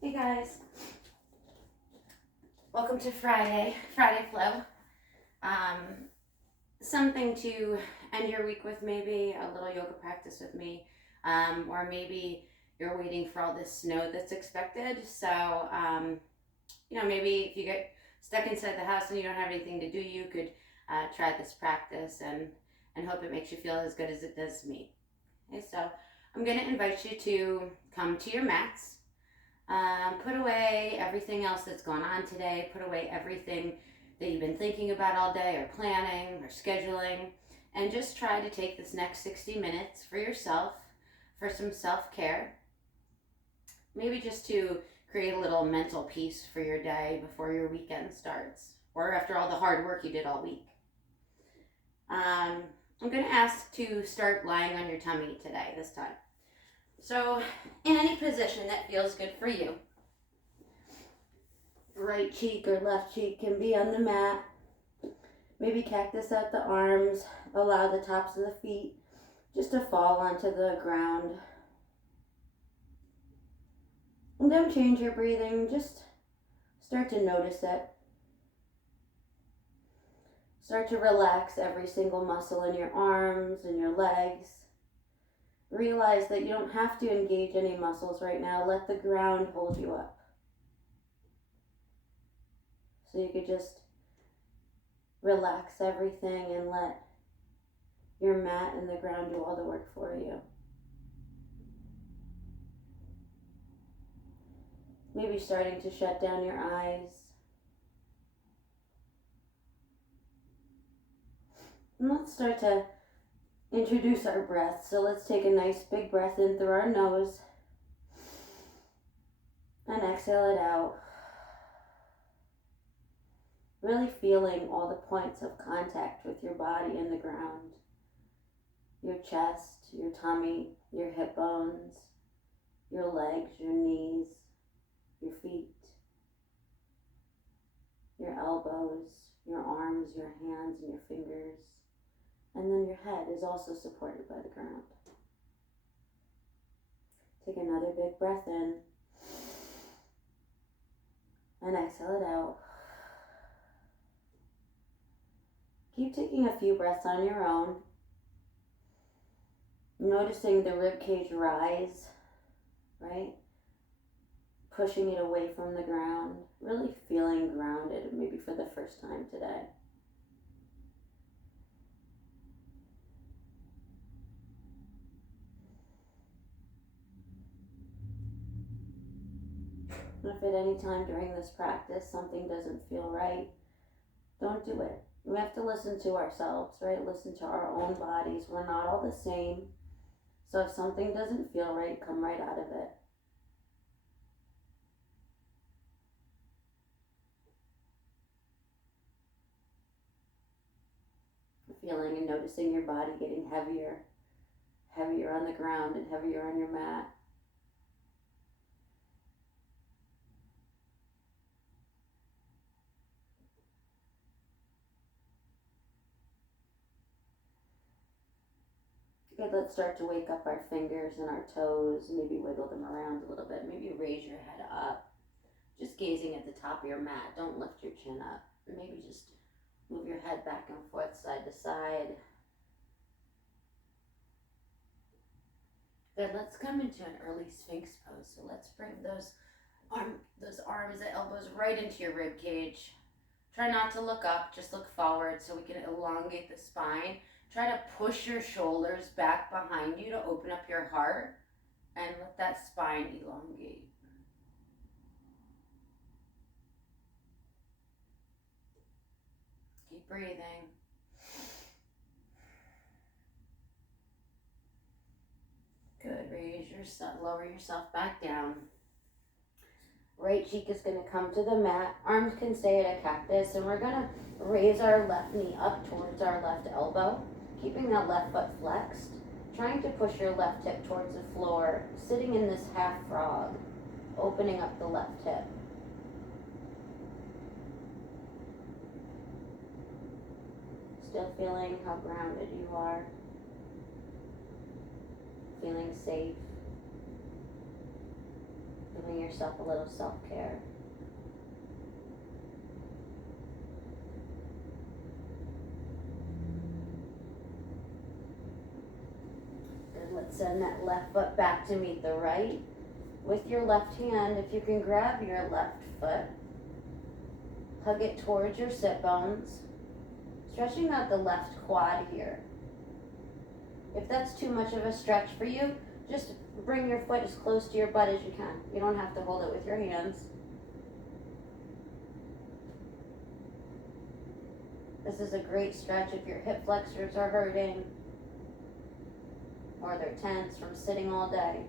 Hey guys, welcome to Friday Flow. Um, Something to end your week with, maybe a little yoga practice with me, or maybe you're waiting for all this snow that's expected. So, maybe if you get stuck inside the house and you don't have anything to do, you could try this practice and hope it makes you feel as good as it does me. Okay, so I'm going to invite you to come to your mats. Put away everything else that's gone on today. Put away everything that you've been thinking about all day, or planning, or scheduling. And just try to take this next 60 minutes for yourself, for some self care. Maybe just to create a little mental peace for your day before your weekend starts, or after all the hard work you did all week. I'm going to ask to start lying on your tummy today, this time. So, in any position that feels good for you. Right cheek or left cheek can be on the mat. Maybe cactus out the arms. Allow the tops of the feet just to fall onto the ground. And don't change your breathing, just start to notice it. Start to relax every single muscle in your arms and your legs. Realize that you don't have to engage any muscles right now. Let the ground hold you up. So you could just relax everything and let your mat and the ground do all the work for you. Maybe starting to shut down your eyes. And let's start to introduce our breath. So let's take a nice big breath in through our nose and exhale it out. Really feeling all the points of contact with your body and the ground. Your chest, your tummy, your hip bones, your legs, your knees, your feet, your elbows, your arms, your hands, and your fingers. And then your head is also supported by the ground. Take another big breath in and exhale it out. Keep taking a few breaths on your own, noticing the rib cage rise, right? Pushing it away from the ground, really feeling grounded, maybe for the first time today. And if at any time during this practice something doesn't feel right, don't do it. We have to listen to ourselves, right? Listen to our own bodies. We're not all the same. So if something doesn't feel right, come right out of it. Feeling and noticing your body getting heavier on the ground and heavier on your mat. Good, let's start to wake up our fingers and our toes, maybe wiggle them around a little bit, maybe raise your head up. Just gazing at the top of your mat, don't lift your chin up. Maybe just move your head back and forth, side to side. Good, let's come into an early Sphinx pose. So let's bring those arms and elbows right into your rib cage. Try not to look up, just look forward so we can elongate the spine. Try to push your shoulders back behind you to open up your heart and let that spine elongate. Keep breathing. Good, lower yourself back down. Right cheek is going to come to the mat. Arms can stay at a cactus, and we're going to raise our left knee up towards our left elbow, keeping that left foot flexed, trying to push your left hip towards the floor, sitting in this half frog, opening up the left hip. Still feeling how grounded you are, feeling safe, feeling yourself a little self-care. Good, let's send that left foot back to meet the right. With your left hand, if you can grab your left foot, hug it towards your sit bones, stretching out the left quad here. If that's too much of a stretch for you, just bring your foot as close to your butt as you can. You don't have to hold it with your hands. This is a great stretch if your hip flexors are hurting or they're tense from sitting all day.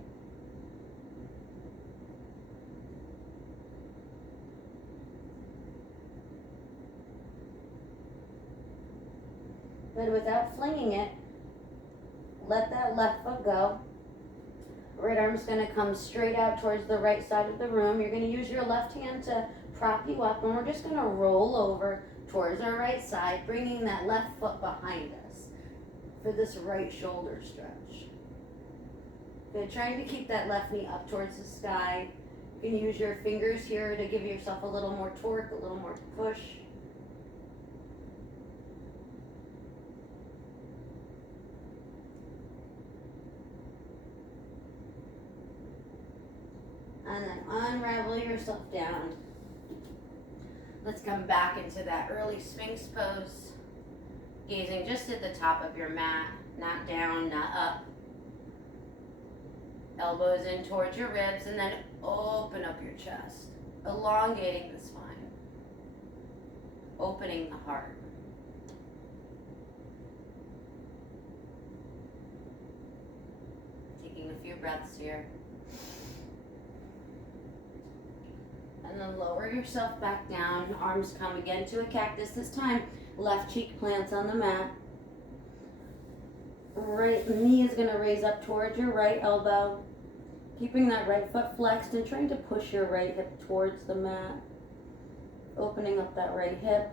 Good, without flinging it, let that left foot go. Right arm's gonna come straight out towards the right side of the room. You're gonna use your left hand to prop you up, and we're just gonna roll over towards our right side, bringing that left foot behind us for this right shoulder stretch. Good, trying to keep that left knee up towards the sky. You can use your fingers here to give yourself a little more torque, a little more push. And then unravel yourself down. Let's come back into that early Sphinx pose. Gazing just at the top of your mat, not down, not up. Elbows in towards your ribs, and then open up your chest, elongating the spine, opening the heart. Taking a few breaths here. And then lower yourself back down. Arms come again to a cactus. This time, left cheek plants on the mat. Right knee is going to raise up towards your right elbow. Keeping that right foot flexed and trying to push your right hip towards the mat. Opening up that right hip.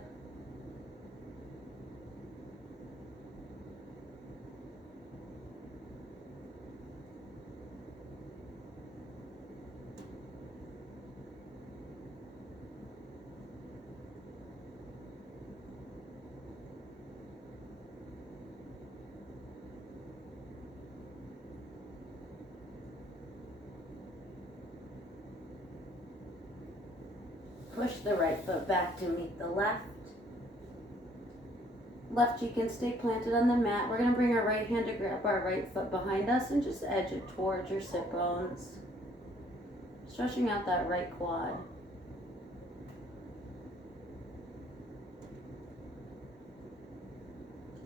Push the right foot back to meet the left. Left cheek can stay planted on the mat. We're going to bring our right hand to grab our right foot behind us and just edge it towards your sit bones. Stretching out that right quad.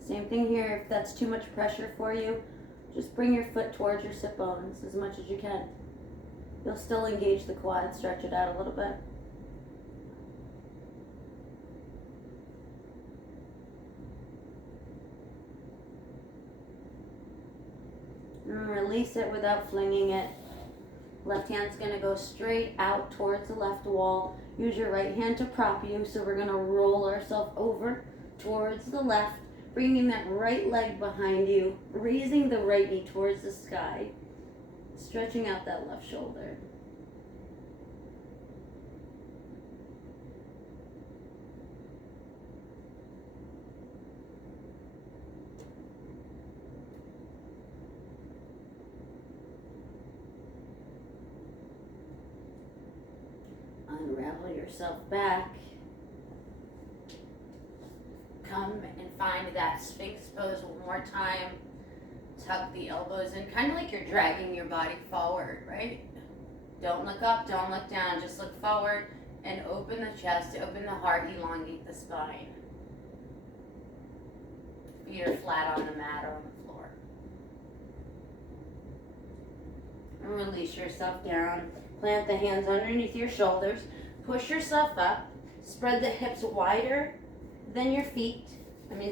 Same thing here. If that's too much pressure for you, just bring your foot towards your sit bones as much as you can. You'll still engage the quad, stretch it out a little bit. And release it without flinging it. Left hand's going to go straight out towards the left wall. Use your right hand to prop you. So we're going to roll ourselves over towards the left, bringing that right leg behind you, raising the right knee towards the sky, stretching out that left shoulder. Unravel yourself back. Come and find that Sphinx pose one more time. Tuck the elbows in, kind of like you're dragging your body forward, right? Don't look up, don't look down, just look forward and open the chest, open the heart, elongate the spine. Feet are flat on the mat or on the floor. And release yourself down. Plant the hands underneath your shoulders. Push yourself up. Spread the hips wider than your feet.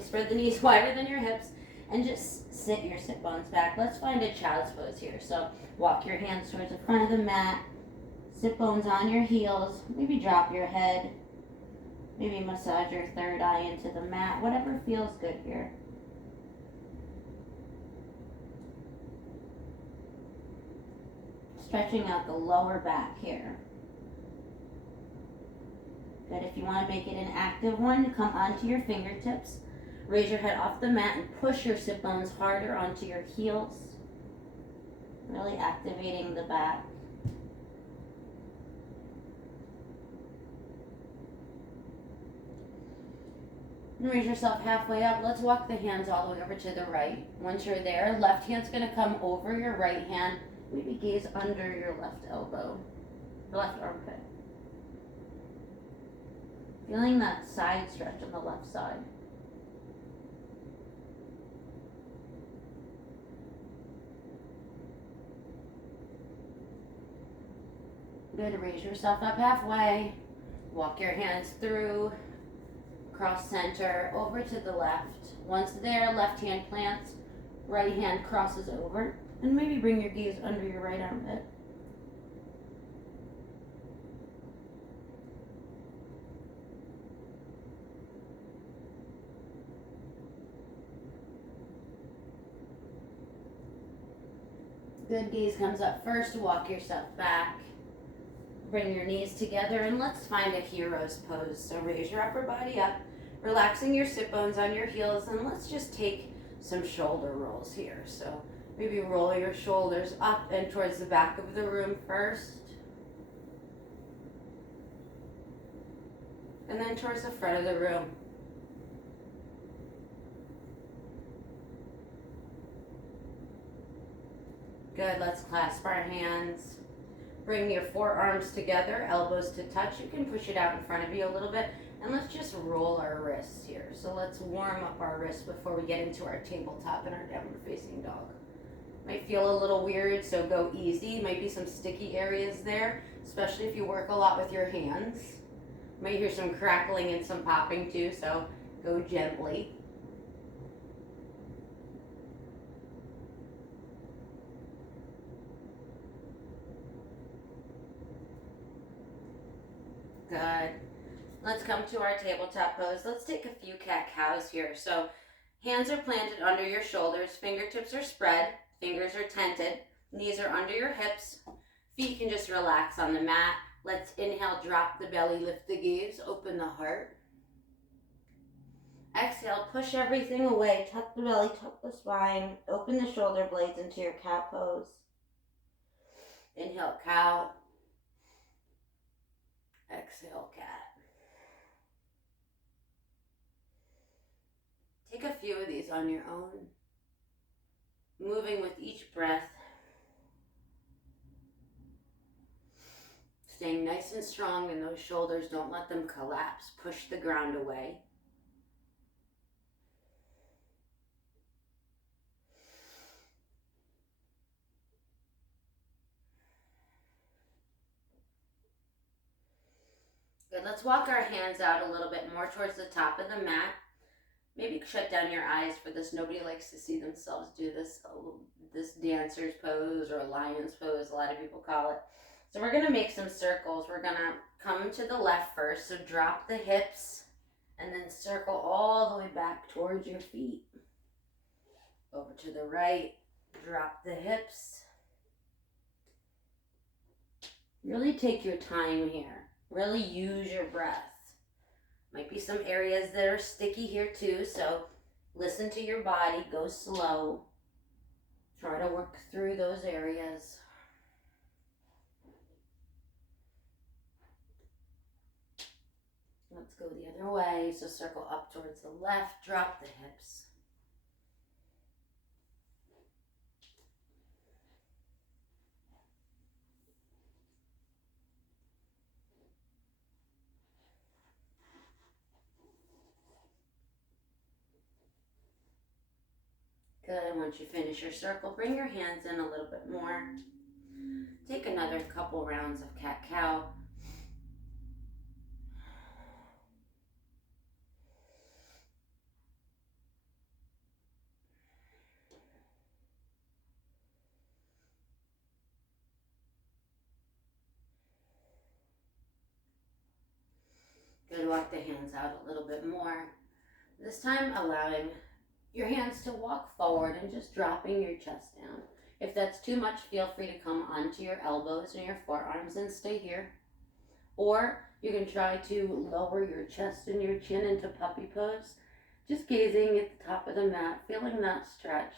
Spread the knees wider than your hips. And just sit your sit bones back. Let's find a child's pose here. So walk your hands towards the front of the mat. Sit bones on your heels. Maybe drop your head. Maybe massage your third eye into the mat. Whatever feels good here. Stretching out the lower back here. Good. If you want to make it an active one, come onto your fingertips. Raise your head off the mat and push your sit bones harder onto your heels. Really activating the back. And raise yourself halfway up. Let's walk the hands all the way over to the right. Once you're there, left hand's going to come over your right hand. Maybe gaze under your left elbow, left armpit. Feeling that side stretch on the left side. Good. Raise yourself up halfway. Walk your hands through. Cross center over to the left. Once there, left hand plants, right hand crosses over, and maybe bring your gaze under your right armpit. Good. Gaze comes up first. Walk yourself back. Bring your knees together and let's find a hero's pose. So raise your upper body up, relaxing your sit bones on your heels, and let's just take some shoulder rolls here. So maybe roll your shoulders up and towards the back of the room first. And then towards the front of the room. Good. Let's clasp our hands. Bring your forearms together, elbows to touch. You can push it out in front of you a little bit. And let's just roll our wrists here. So let's warm up our wrists before we get into our tabletop and our downward facing dog. Might feel a little weird, so go easy. Might be some sticky areas there, especially if you work a lot with your hands. Might hear some crackling and some popping too, so go gently. Good. Let's come to our tabletop pose. Let's take a few cat-cows here. So hands are planted under your shoulders, fingertips are spread, fingers are tented, knees are under your hips, feet can just relax on the mat. Let's inhale, drop the belly, lift the gaze, open the heart. Exhale, push everything away, tuck the belly, tuck the spine, open the shoulder blades into your cat pose. Inhale, cow. Exhale, cat. Take a few of these on your own, moving with each breath, staying nice and strong in those shoulders. Don't let them collapse. Push the ground away. Good. Let's walk our hands out a little bit more towards the top of the mat. Maybe shut down your eyes for this. Nobody likes to see themselves do this dancer's pose or a lion's pose, a lot of people call it. So we're going to make some circles. We're going to come to the left first. So drop the hips and then circle all the way back towards your feet. Over to the right. Drop the hips. Really take your time here. Really use your breath. Might be some areas that are sticky here too, so listen to your body, go slow. Try to work through those areas. Let's go the other way, so circle up towards the left, drop the hips. Good. Once you finish your circle, bring your hands in a little bit more. Take another couple rounds of cat-cow. Good. Walk the hands out a little bit more. This time allowing your hands to walk forward and just dropping your chest down. If that's too much, feel free to come onto your elbows and your forearms and stay here. Or you can try to lower your chest and your chin into puppy pose, just gazing at the top of the mat, feeling that stretch.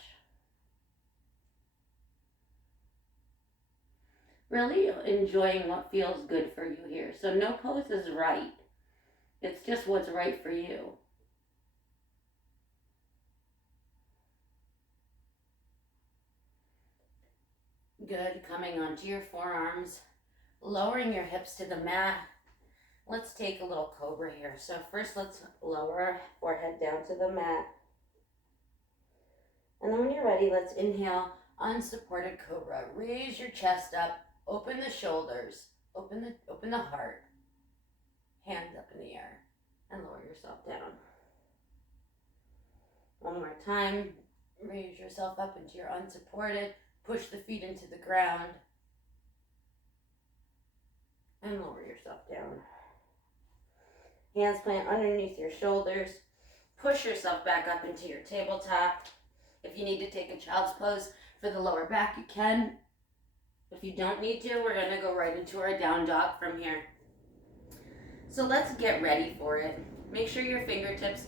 Really enjoying what feels good for you here. So no pose is right. It's just what's right for you. Good. Coming onto your forearms, lowering your hips to the mat. Let's take a little cobra here. So first let's lower our forehead down to the mat. And then when you're ready, let's inhale, unsupported cobra. Raise your chest up, open the shoulders, open the heart. Hands up in the air and lower yourself down. One more time. Raise yourself up into your unsupported. Push the feet into the ground. And lower yourself down. Hands plant underneath your shoulders. Push yourself back up into your tabletop. If you need to take a child's pose for the lower back, you can. If you don't need to, we're going to go right into our down dog from here. So let's get ready for it. Make sure your fingertips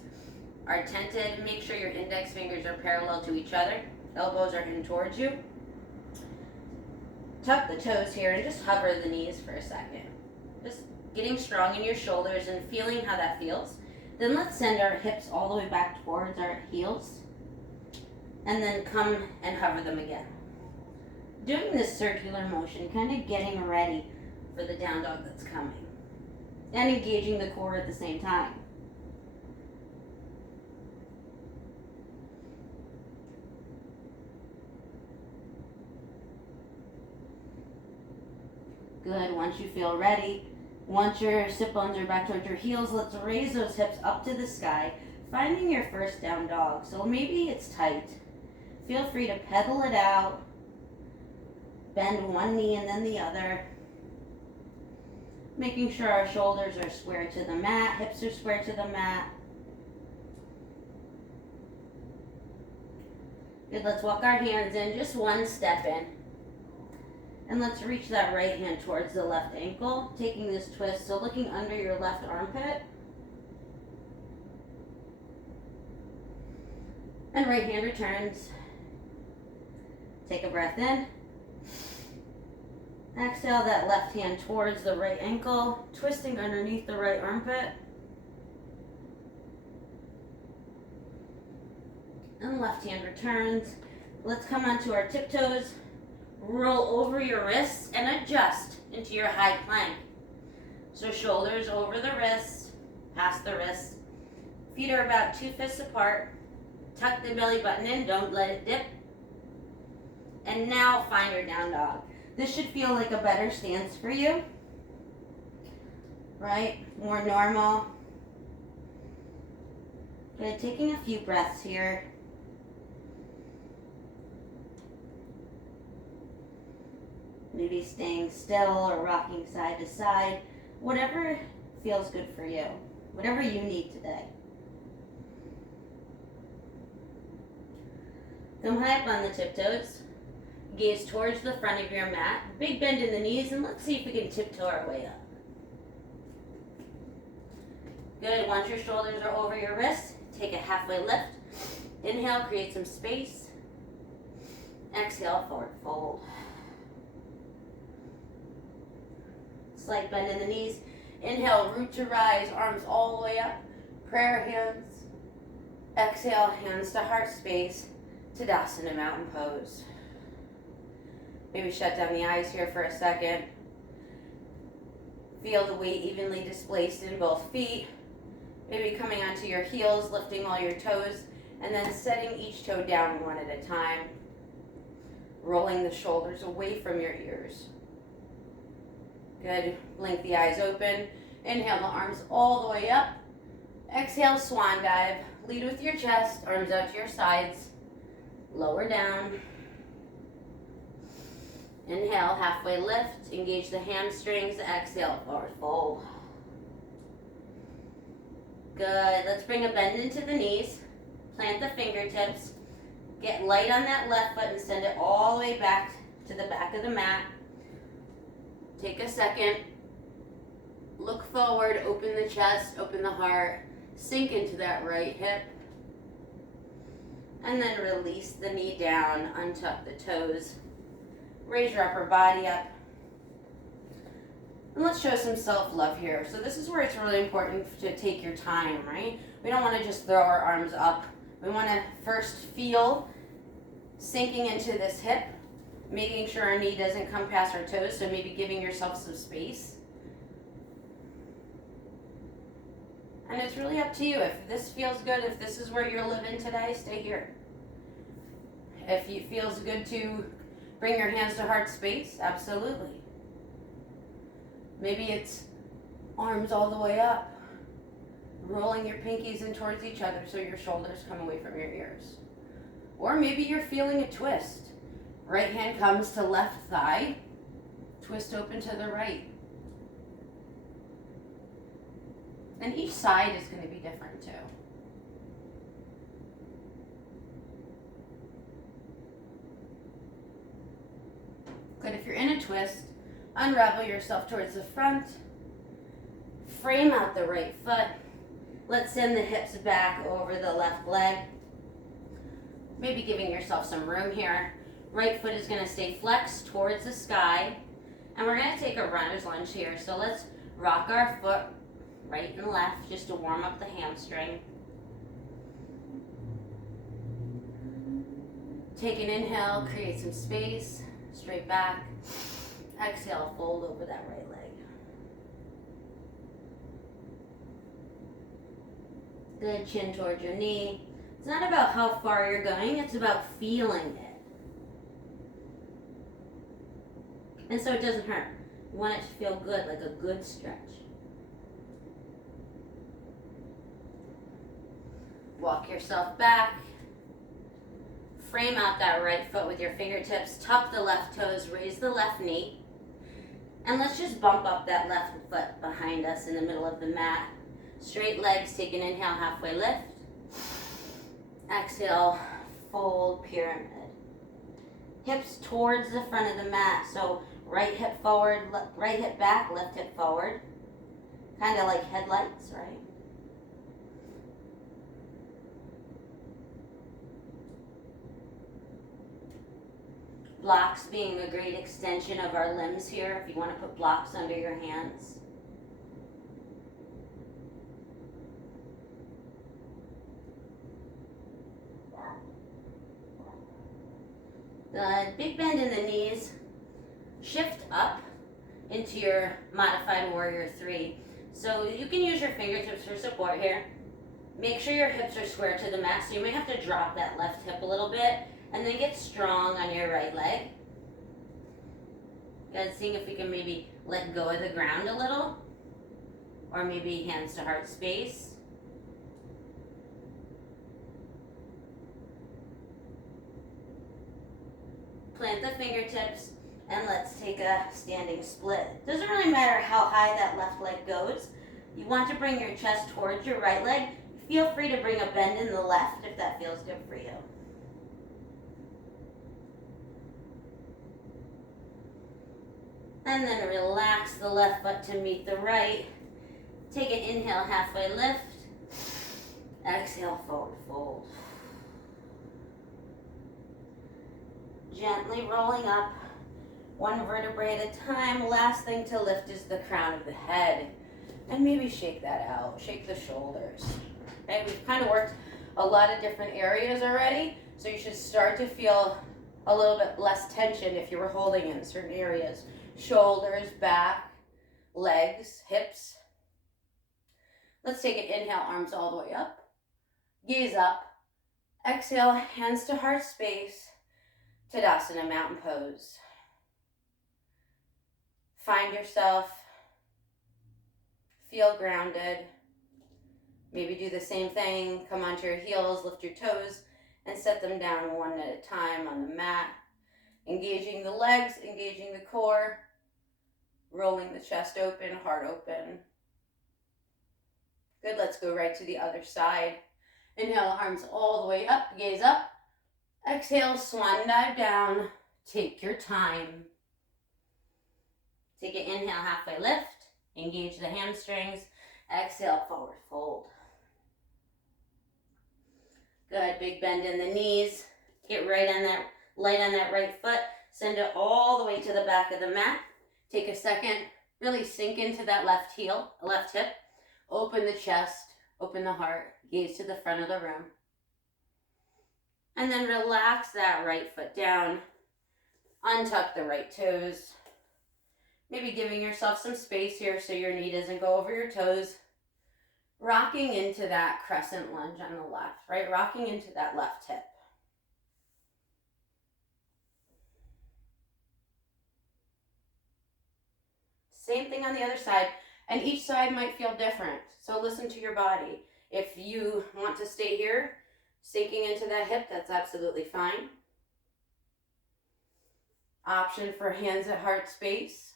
are tented. Make sure your index fingers are parallel to each other. Elbows are in towards you. Tuck the toes here and just hover the knees for a second. Just getting strong in your shoulders and feeling how that feels. Then let's send our hips all the way back towards our heels. And then come and hover them again. Doing this circular motion, kind of getting ready for the down dog that's coming. And engaging the core at the same time. Good. Once you feel ready, once your sit bones are back towards your heels, let's raise those hips up to the sky, finding your first down dog. So maybe it's tight. Feel free to pedal it out. Bend one knee and then the other. Making sure our shoulders are square to the mat, hips are square to the mat. Good, let's walk our hands in, just one step in. And let's reach that right hand towards the left ankle, taking this twist, so looking under your left armpit. And right hand returns. Take a breath in. Exhale that left hand towards the right ankle, twisting underneath the right armpit. And left hand returns. Let's come onto our tiptoes. Roll over your wrists and adjust into your high plank. So shoulders over the wrists, past the wrists. Feet are about 2 fists apart. Tuck the belly button in, don't let it dip. And now find your down dog. This should feel like a better stance for you, right? More normal. Good, taking a few breaths here. Maybe staying still or rocking side to side. Whatever feels good for you. Whatever you need today. Come high up on the tiptoes. Gaze towards the front of your mat. Big bend in the knees, and let's see if we can tiptoe our way up. Good. Once your shoulders are over your wrists, take a halfway lift. Inhale, create some space. Exhale, forward fold. Slight bend in the knees. Inhale, root to rise, arms all the way up. Prayer hands. Exhale, hands to heart space. Tadasana, mountain pose. Maybe shut down the eyes here for a second. Feel the weight evenly displaced in both feet. Maybe coming onto your heels, lifting all your toes, and then setting each toe down one at a time. Rolling the shoulders away from your ears. Good. Blink the eyes open. Inhale the arms all the way up. Exhale, swan dive. Lead with your chest, arms out to your sides. Lower down. Inhale, halfway lift. Engage the hamstrings. Exhale, forward fold. Good. Let's bring a bend into the knees. Plant the fingertips. Get light on that left foot and send it all the way back to the back of the mat. Take a second. Look forward, open the chest, open the heart. Sink into that right hip. And then release the knee down, untuck the toes. Raise your upper body up. And let's show some self-love here. So this is where it's really important to take your time, right? We don't want to just throw our arms up. We want to first feel sinking into this hip, making sure our knee doesn't come past our toes, so maybe giving yourself some space. And it's really up to you. If this feels good, if this is where you're living today, stay here. If it feels good to bring your hands to heart space, absolutely. Maybe it's arms all the way up, rolling your pinkies in towards each other so your shoulders come away from your ears. Or maybe you're feeling a twist. Right hand comes to left thigh, twist open to the right. And each side is going to be different too. Good, if you're in a twist, unravel yourself towards the front. Frame out the right foot. Let's send the hips back over the left leg. Maybe giving yourself some room here. Right foot is going to stay flexed towards the sky. And we're going to take a runner's lunge here. So let's rock our foot right and left just to warm up the hamstring. Take an inhale, create some space, straight back. Exhale, fold over that right leg. Good, chin towards your knee. It's not about how far you're going, it's about feeling it. And so it doesn't hurt. You want it to feel good, like a good stretch. Walk yourself back. Frame out that right foot with your fingertips. Tuck the left toes, raise the left knee. And let's just bump up that left foot behind us in the middle of the mat. Straight legs, take an inhale, halfway lift. Exhale, fold, pyramid. Hips towards the front of the mat. So right hip forward, right hip back, left hip forward. Kind of like headlights, right? Blocks being a great extension of our limbs here, if you want to put blocks under your hands. Good. Big bend in the knees. Shift up into your modified warrior 3. So you can use your fingertips for support here. Make sure your hips are square to the mat, so you may have to drop that left hip a little bit, and then get strong on your right leg. Good, seeing if we can maybe let go of the ground a little, or maybe hands to heart space. Plant the fingertips, and let's take a standing split. Doesn't really matter how high that left leg goes. You want to bring your chest towards your right leg. Feel free to bring a bend in the left if that feels good for you. And then relax the left foot to meet the right. Take an inhale, halfway lift. Exhale, forward fold. Gently rolling up, one vertebrae at a time. Last thing to lift is the crown of the head. And maybe shake that out, shake the shoulders. Okay, we've kind of worked a lot of different areas already, so you should start to feel a little bit less tension if you were holding in certain areas. Shoulders, back, legs, hips. Let's take an inhale, arms all the way up. Gaze up. Exhale, hands to heart space. Tadasana, mountain pose. Find yourself. Feel grounded. Maybe do the same thing. Come onto your heels, lift your toes, and set them down one at a time on the mat. Engaging the legs, engaging the core. Rolling the chest open, heart open. Good, let's go right to the other side. Inhale, arms all the way up, gaze up. Exhale, swan dive down. Take your time. Take an inhale, halfway lift. Engage the hamstrings. Exhale, forward fold. Good, big bend in the knees. Get right on that, light on that right foot. Send it all the way to the back of the mat. Take a second, really sink into that left heel, left hip. Open the chest, open the heart, gaze to the front of the room. And then relax that right foot down. Untuck the right toes. Maybe giving yourself some space here so your knee doesn't go over your toes. Rocking into that crescent lunge on the left, right? Rocking into that left hip. Same thing on the other side, and each side might feel different. So listen to your body. If you want to stay here, sinking into that hip, that's absolutely fine. Option for hands at heart space.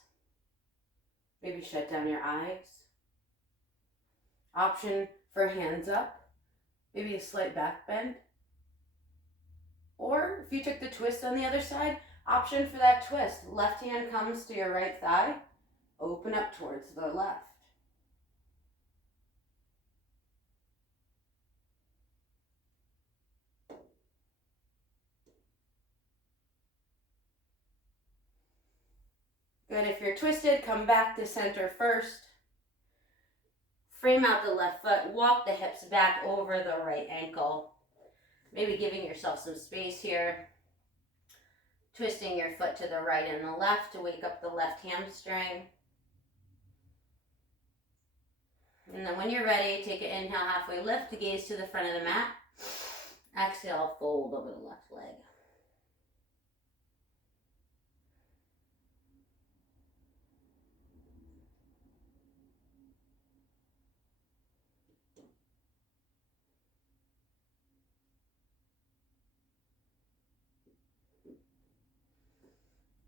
Maybe shut down your eyes. Option for hands up. Maybe a slight back bend. Or if you took the twist on the other side, option for that twist. Left hand comes to your right thigh. Open up towards the left. Good, if you're twisted, come back to center first. Frame out the left foot, walk the hips back over the right ankle. Maybe giving yourself some space here. Twisting your foot to the right and the left to wake up the left hamstring. And then when you're ready, take an inhale, halfway lift to gaze to the front of the mat. Exhale, fold over the left leg.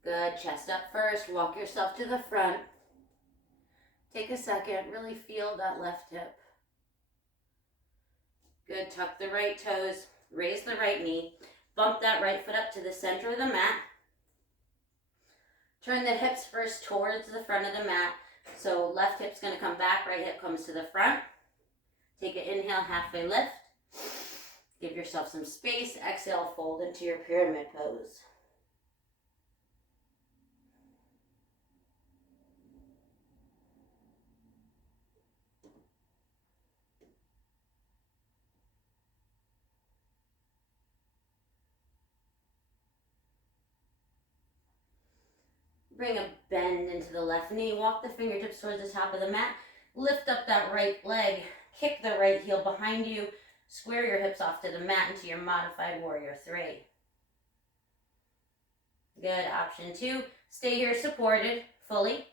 Good, chest up first, walk yourself to the front. Take a second, really feel that left hip. Good, tuck the right toes, raise the right knee, bump that right foot up to the center of the mat. Turn the hips first towards the front of the mat. So left hip's gonna come back, right hip comes to the front. Take an inhale, halfway lift. Give yourself some space, exhale, fold into your pyramid pose. Bring a bend into the left knee. Walk the fingertips towards the top of the mat. Lift up that right leg. Kick the right heel behind you. Square your hips off to the mat into your modified warrior three. Good. Option two, stay here supported fully.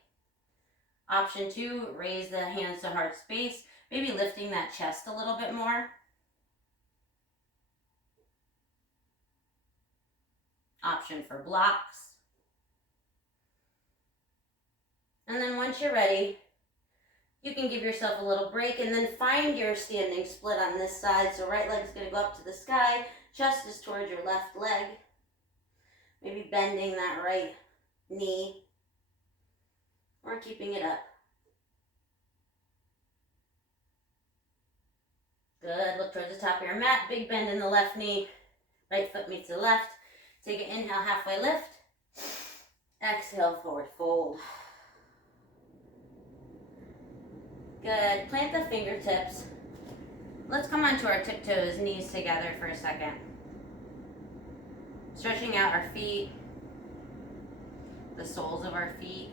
Option two, raise the hands to heart space. Maybe lifting that chest a little bit more. Option for blocks. And then once you're ready, you can give yourself a little break and then find your standing split on this side. So right leg's gonna go up to the sky, chest is towards your left leg. Maybe bending that right knee or keeping it up. Good, look towards the top of your mat, big bend in the left knee, right foot meets the left. Take an inhale, halfway lift. Exhale, forward fold. Good, plant the fingertips. Let's come onto our tiptoes, knees together for a second. Stretching out our feet, the soles of our feet.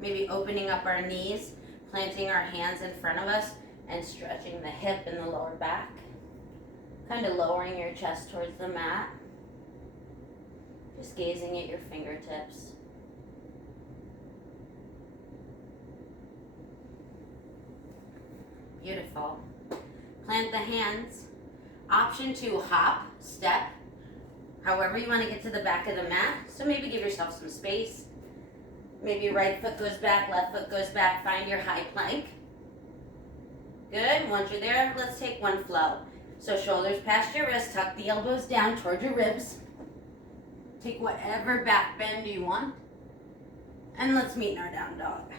Maybe opening up our knees, planting our hands in front of us and stretching the hip and the lower back. Kind of lowering your chest towards the mat. Just gazing at your fingertips. Beautiful. Plant the hands. Option two, hop, step. However you want to get to the back of the mat. So maybe give yourself some space. Maybe right foot goes back, left foot goes back. Find your high plank. Good. Once you're there, let's take one flow. So shoulders past your wrists, tuck the elbows down toward your ribs. Take whatever back bend you want. And let's meet in our down dog.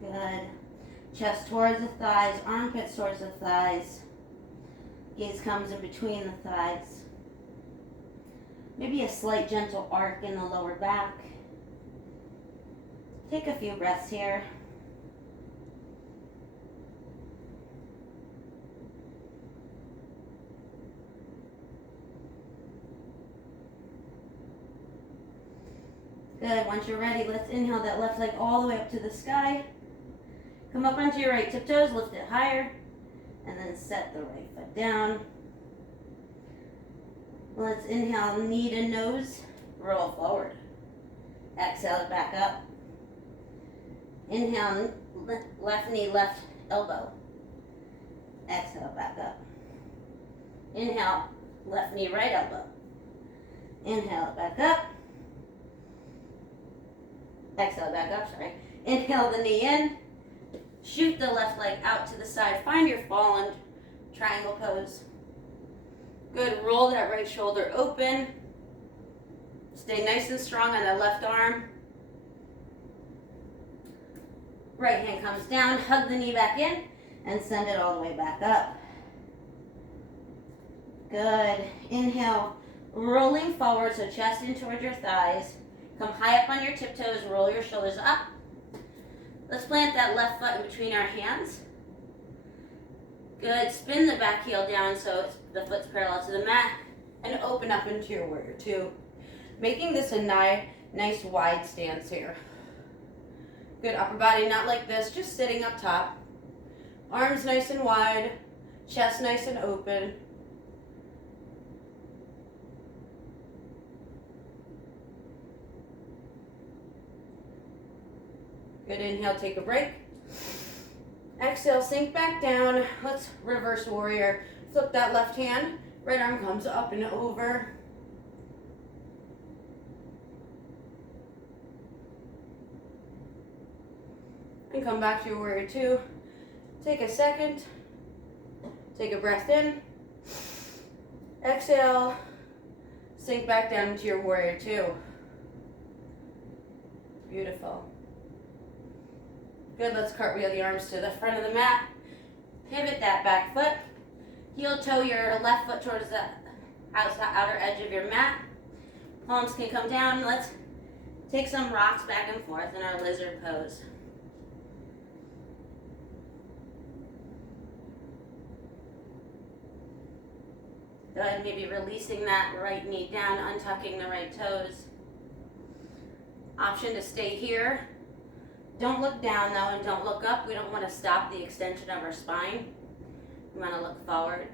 Good. Chest towards the thighs, armpits towards the thighs. Gaze comes in between the thighs. Maybe a slight gentle arc in the lower back. Take a few breaths here. Good. Once you're ready, let's inhale that left leg all the way up to the sky. Come up onto your right tiptoes, lift it higher, and then set the right foot down. Let's inhale, knee to nose, roll forward. Exhale it back up. Inhale, left knee, left elbow. Exhale back up. Inhale, left knee, right elbow. Inhale it back up. Exhale back up, sorry. Inhale the knee in. Shoot the left leg out to the side. Find your fallen triangle pose. Good, roll that right shoulder open. Stay nice and strong on the left arm. Right hand comes down, hug the knee back in, and send it all the way back up. Good. Inhale, rolling forward, so chest in towards your thighs. Come high up on your tiptoes, roll your shoulders up. Let's plant that left foot in between our hands. Good. Spin the back heel down so the foot's parallel to the mat, and open up into your warrior two. Making this a nice wide stance here. Good. Upper body not like this, just sitting up top. Arms nice and wide, chest nice and open. Good. Inhale, take a break. Exhale, sink back down. Let's reverse warrior. Flip that left hand. Right arm comes up and over. And come back to your warrior two. Take a second. Take a breath in. Exhale. Sink back down into your warrior two. Beautiful. Good, let's cartwheel the arms to the front of the mat. Pivot that back foot. Heel toe your left foot towards the outer edge of your mat. Palms can come down. Let's take some rocks back and forth in our lizard pose. Good, maybe releasing that right knee down, untucking the right toes. Option to stay here. Don't look down though, and don't look up. We don't want to stop the extension of our spine. We want to look forward.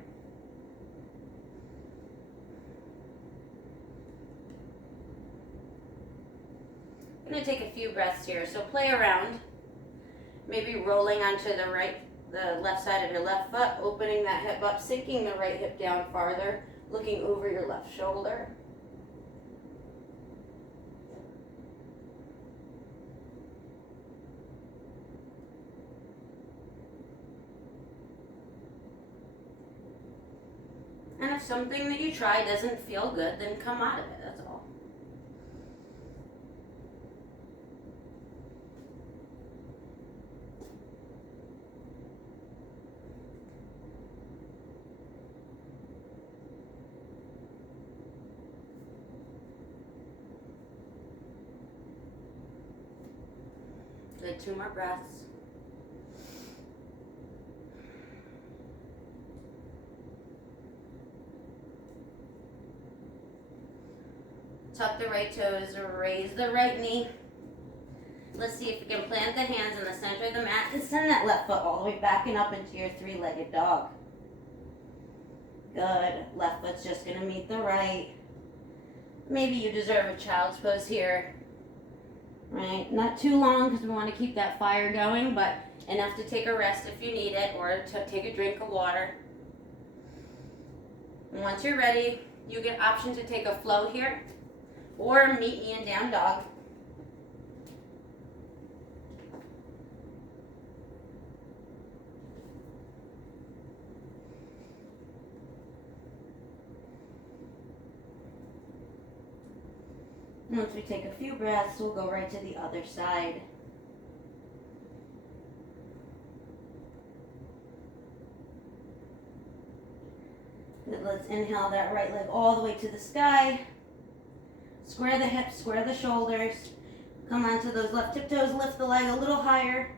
I'm going to take a few breaths here. So play around. Maybe rolling onto the left side of your left foot, opening that hip up, sinking the right hip down farther, looking over your left shoulder. And if something that you try doesn't feel good, then come out of it, that's all. Good, 2 more breaths. Tuck the right toes, raise the right knee. Let's see if we can plant the hands in the center of the mat and send that left foot all the way back and up into your 3-legged dog. Good. Left foot's just going to meet the right. Maybe you deserve a child's pose here. Right? Not too long because we want to keep that fire going, but enough to take a rest if you need it, or to take a drink of water. And once you're ready, you get option to take a flow here, or meet me in down dog. And once we take a few breaths, we'll go right to the other side. Good, let's inhale that right leg all the way to the sky. Square the hips, square the shoulders. Come onto those left tiptoes, lift the leg a little higher.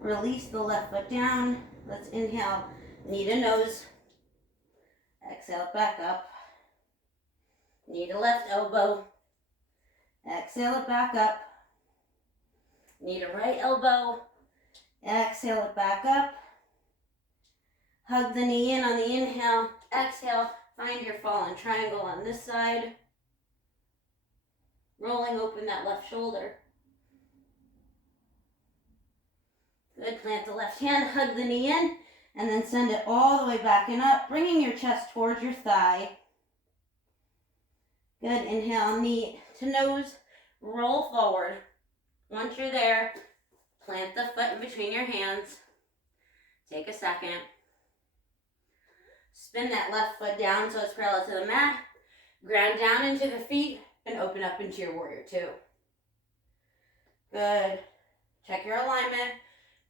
Release the left foot down. Let's inhale, knee to nose. Exhale it back up. Knee to left elbow. Exhale it back up. Knee to right elbow. Exhale it back up. Hug the knee in on the inhale. Exhale, find your fallen triangle on this side. Rolling open that left shoulder. Good, plant the left hand, hug the knee in, and then send it all the way back and up, bringing your chest towards your thigh. Good, inhale, knee to nose, roll forward. Once you're there, plant the foot in between your hands. Take a second. Spin that left foot down so it's parallel to the mat. Ground down into the feet and open up into your warrior two. Good. Check your alignment.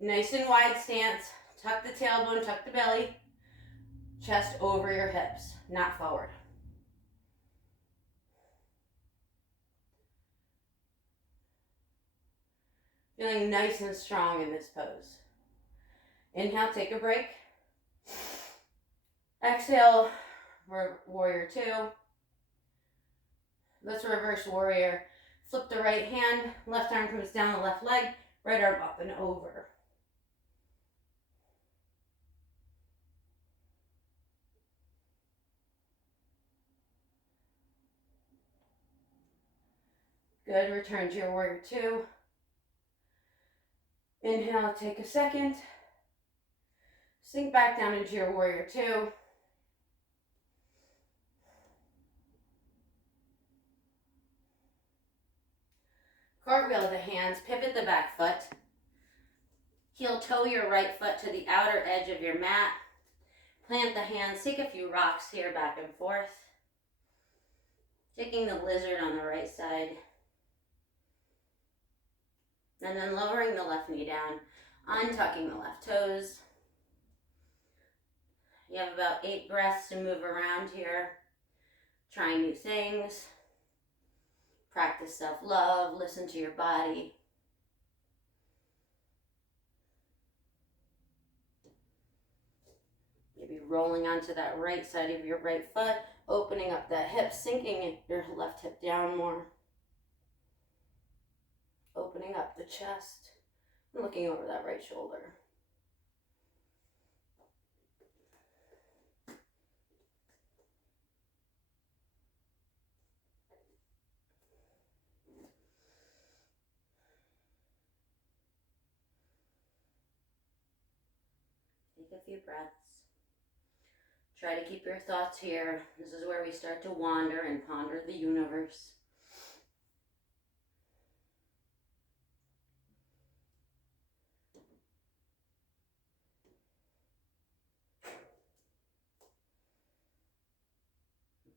Nice and wide stance. Tuck the tailbone, tuck the belly. Chest over your hips, not forward. Feeling nice and strong in this pose. Inhale, take a break. Exhale, warrior two. Let's reverse warrior. Flip the right hand, left arm comes down the left leg, right arm up and over. Good, return to your warrior two. Inhale, take a second. Sink back down into your warrior two. Cartwheel the hands, pivot the back foot. Heel toe your right foot to the outer edge of your mat. Plant the hands, take a few rocks here back and forth. Taking the lizard on the right side. And then lowering the left knee down, untucking the left toes. You have about 8 breaths to move around here. Trying new things. Practice self-love, listen to your body. Maybe rolling onto that right side of your right foot, opening up that hip, sinking your left hip down more. Opening up the chest, and looking over that right shoulder. Take a few breaths. Try to keep your thoughts here. This is where we start to wander and ponder the universe.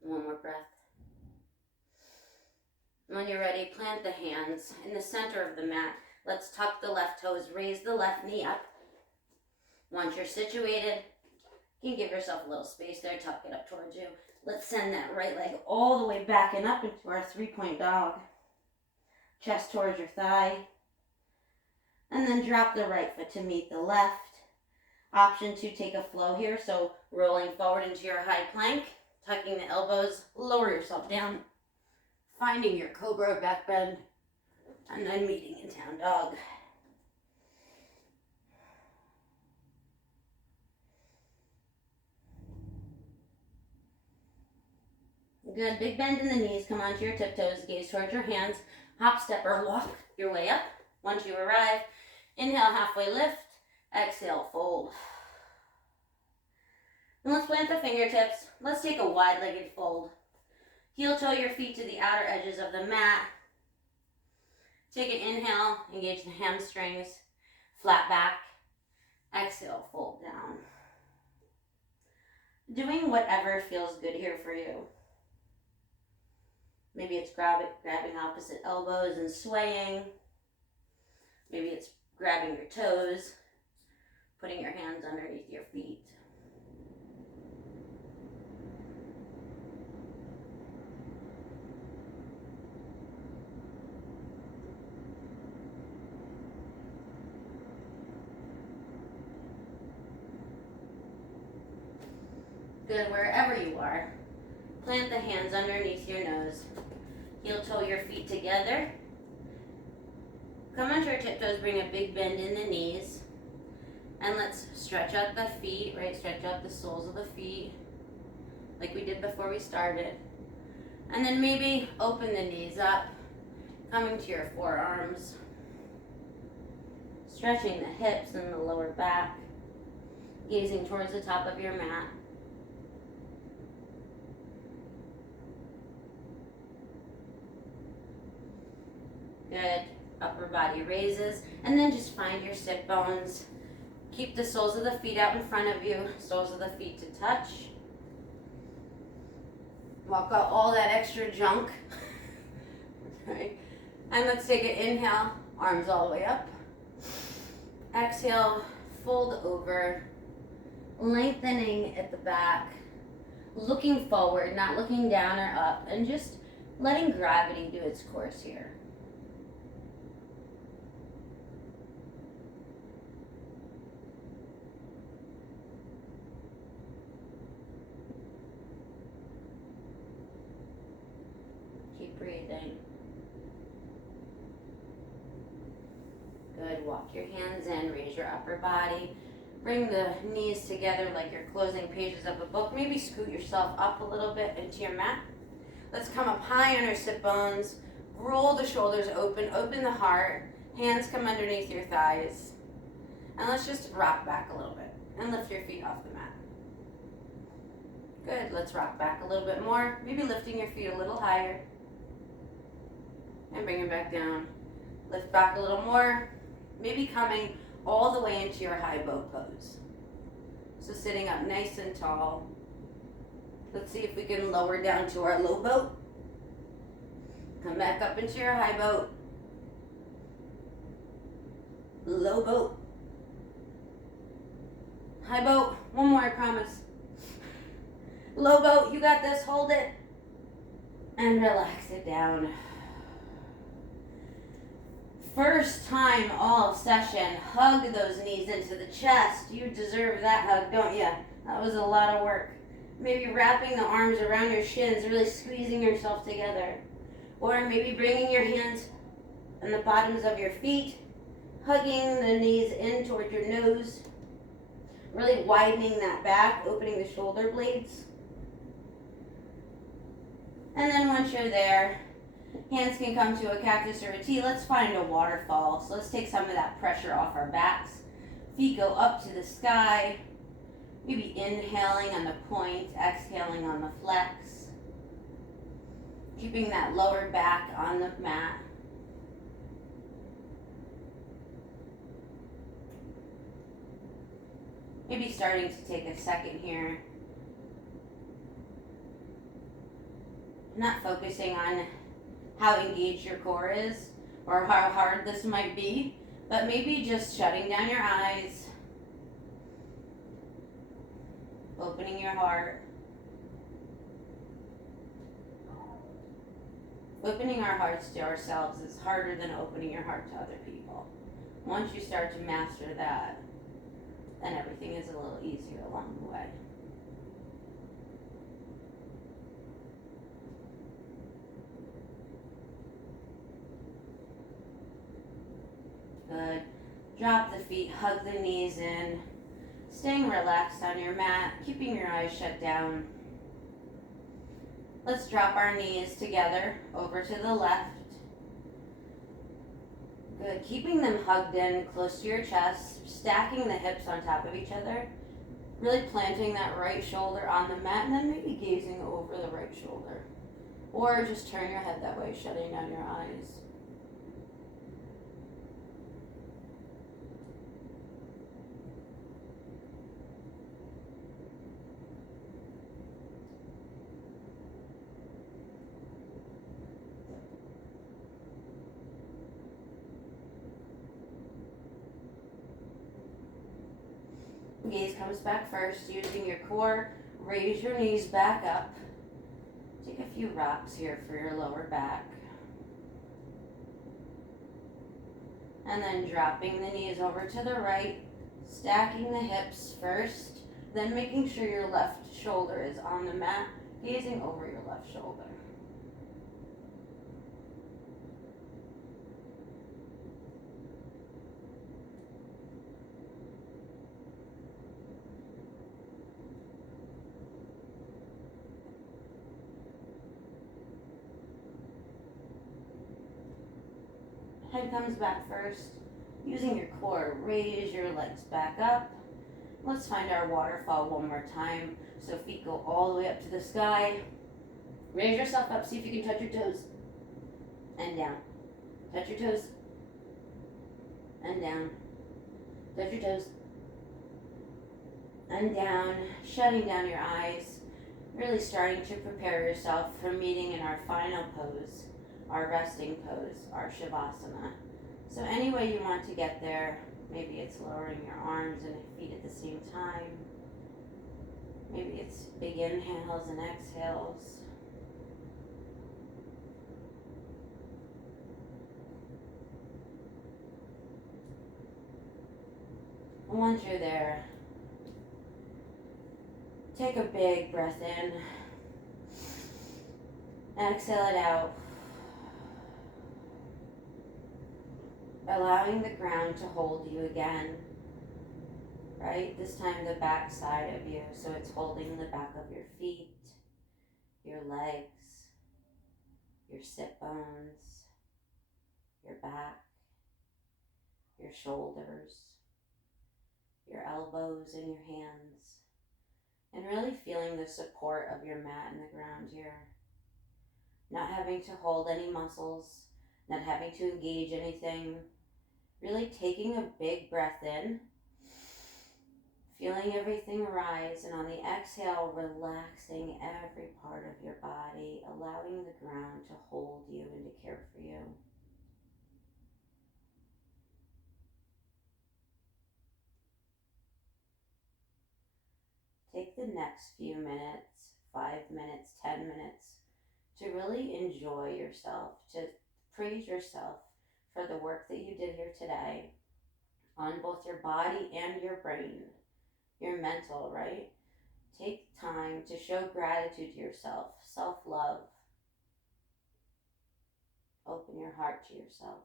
One more breath. When you're ready, plant the hands in the center of the mat. Let's tuck the left toes, raise the left knee up. Once you're situated, you can give yourself a little space there, tuck it up towards you. Let's send that right leg all the way back and up into our 3-point dog. Chest towards your thigh. And then drop the right foot to meet the left. Option to take a flow here, so rolling forward into your high plank. Tucking the elbows, lower yourself down, finding your cobra back bend, and then meeting in down dog. Good, big bend in the knees, come onto your tiptoes, gaze towards your hands, hop, step, or walk your way up. Once you arrive, inhale, halfway lift, exhale, fold. And let's plant the fingertips. Let's take a wide-legged fold. Heel toe your feet to the outer edges of the mat. Take an inhale, engage the hamstrings, flat back. Exhale, fold down. Doing whatever feels good here for you. Maybe it's grabbing opposite elbows and swaying. Maybe it's grabbing your toes, putting your hands underneath your feet. Good, wherever you are, plant the hands underneath your nose. Heel toe your feet together. Come onto your tiptoes, bring a big bend in the knees. And let's stretch out the feet, right? Stretch out the soles of the feet, like we did before we started. And then maybe open the knees up, coming to your forearms. Stretching the hips and the lower back, gazing towards the top of your mat. Good. Upper body raises, and then just find your sit bones. Keep the soles of the feet out in front of you, soles of the feet to touch. Walk out all that extra junk. Right. And let's take an inhale, arms all the way up. Exhale, fold over, lengthening at the back, looking forward, not looking down or up, and just letting gravity do its course here. Keep breathing. Good, walk your hands in, raise your upper body. Bring the knees together like you're closing pages of a book. Maybe scoot yourself up a little bit into your mat. Let's come up high on our sit bones. Roll the shoulders open, open the heart. Hands come underneath your thighs. And let's just rock back a little bit and lift your feet off the mat. Good, let's rock back a little bit more. Maybe lifting your feet a little higher. And bring them back down. Lift back a little more. Maybe coming all the way into your high boat pose. So sitting up nice and tall. Let's see if we can lower down to our low boat. Come back up into your high boat. Low boat. High boat. One more, I promise. Low boat, you got this. Hold it. And relax it down. First time all session, hug those knees into the chest. You deserve that hug, don't you? That was a lot of work. Maybe wrapping the arms around your shins, really squeezing yourself together. Or maybe bringing your hands on the bottoms of your feet, hugging the knees in towards your nose, really widening that back, opening the shoulder blades. And then once you're there, hands can come to a cactus or a T. Let's find a waterfall. So let's take some of that pressure off our backs. Feet go up to the sky. Maybe inhaling on the point, exhaling on the flex. Keeping that lower back on the mat. Maybe starting to take a second here. Not focusing on how engaged your core is or how hard this might be, but maybe just shutting down your eyes, opening your heart. Opening our hearts to ourselves is harder than opening your heart to other people. Once you start to master that, then everything is a little easier along the way. Good. Drop the feet, hug the knees in. Staying relaxed on your mat, keeping your eyes shut down. Let's drop our knees together over to the left. Good. Keeping them hugged in close to your chest, stacking the hips on top of each other. Really planting that right shoulder on the mat and then maybe gazing over the right shoulder. Or just turn your head that way, shutting down your eyes. gaze comes back first. Using your core, raise your knees back up. Take a few rocks here for your lower back. And then dropping the knees over to the right, stacking the hips first, then making sure your left shoulder is on the mat, gazing over your left shoulder. Head comes back first. Using your core, raise your legs back up. Let's find our waterfall one more time. So feet go all the way up to the sky. Raise yourself up, see if you can touch your toes. And down. Touch your toes. And down. Touch your toes. And down. Shutting down your eyes. Really starting to prepare yourself for meeting in our final pose. Our resting pose, our Shavasana. So any way you want to get there, maybe it's lowering your arms and feet at the same time. Maybe it's big inhales and exhales. And once you're there, take a big breath in. Exhale it out. Allowing the ground to hold you again, right? This time the back side of you, so it's holding the back of your feet, your legs, your sit bones, your back, your shoulders, your elbows and your hands, and really feeling the support of your mat and the ground here. Not having to hold any muscles, not having to engage anything. Really taking a big breath in, feeling everything rise, and on the exhale, relaxing every part of your body, allowing the ground to hold you and to care for you. Take the next few minutes, 5 minutes, 10 minutes, to really enjoy yourself, to praise yourself for the work that you did here today on both your body and your brain, your mental, right? Take time to show gratitude to yourself, self-love. Open your heart to yourself.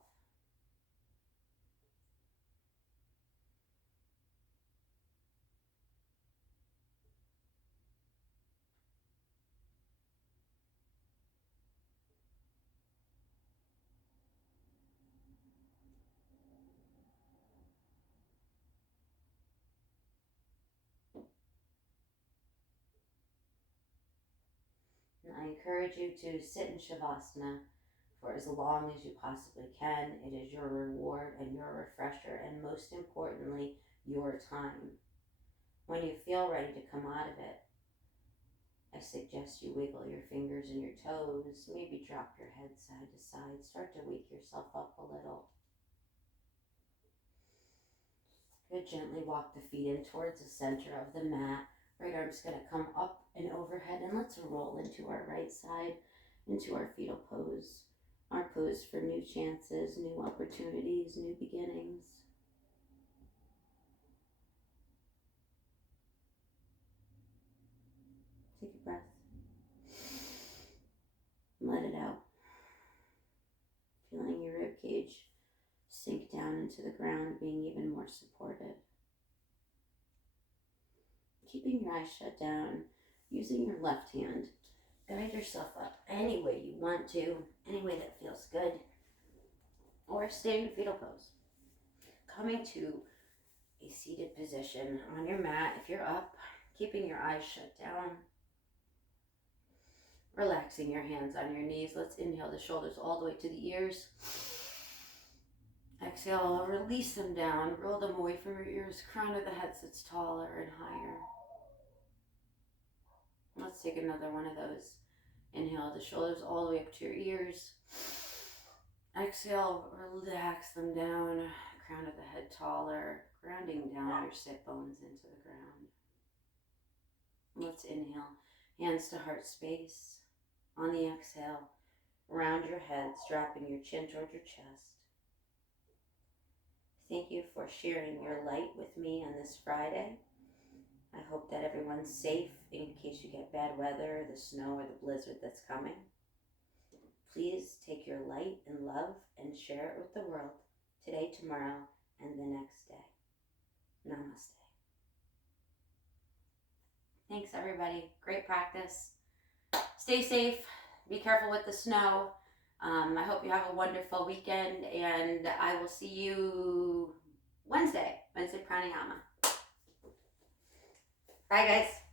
And I encourage you to sit in Shavasana for as long as you possibly can. It is your reward and your refresher, and most importantly, your time. When you feel ready to come out of it, I suggest you wiggle your fingers and your toes, maybe drop your head side to side, start to wake yourself up a little. Good, gently walk the feet in towards the center of the mat. Right arm's gonna come up and overhead, and let's roll into our right side, into our fetal pose. Our pose for new chances, new opportunities, new beginnings. Take a breath. Let it out. Feeling your rib cage sink down into the ground, being even more supported. Keeping your eyes shut down, using your left hand, guide yourself up any way you want to, any way that feels good, or stay in fetal pose. Coming to a seated position on your mat if you're up, keeping your eyes shut down, relaxing your hands on your knees. Let's inhale the shoulders all the way to the ears. Exhale, release them down, roll them away from your ears, crown of the head sits taller and higher. Let's take another one of those. Inhale the shoulders all the way up to your ears. Exhale, relax them down, crown of the head taller, grounding down your sit bones into the ground. Let's inhale, hands to heart space. On the exhale, round your heads, dropping your chin toward your chest. Thank you for sharing your light with me on this Friday. I hope that everyone's safe in case you get bad weather, the snow, or the blizzard that's coming. Please take your light and love and share it with the world today, tomorrow, and the next day. Namaste. Thanks, everybody. Great practice. Stay safe. Be careful with the snow. I hope you have a wonderful weekend, and I will see you Wednesday pranayama. Bye, guys.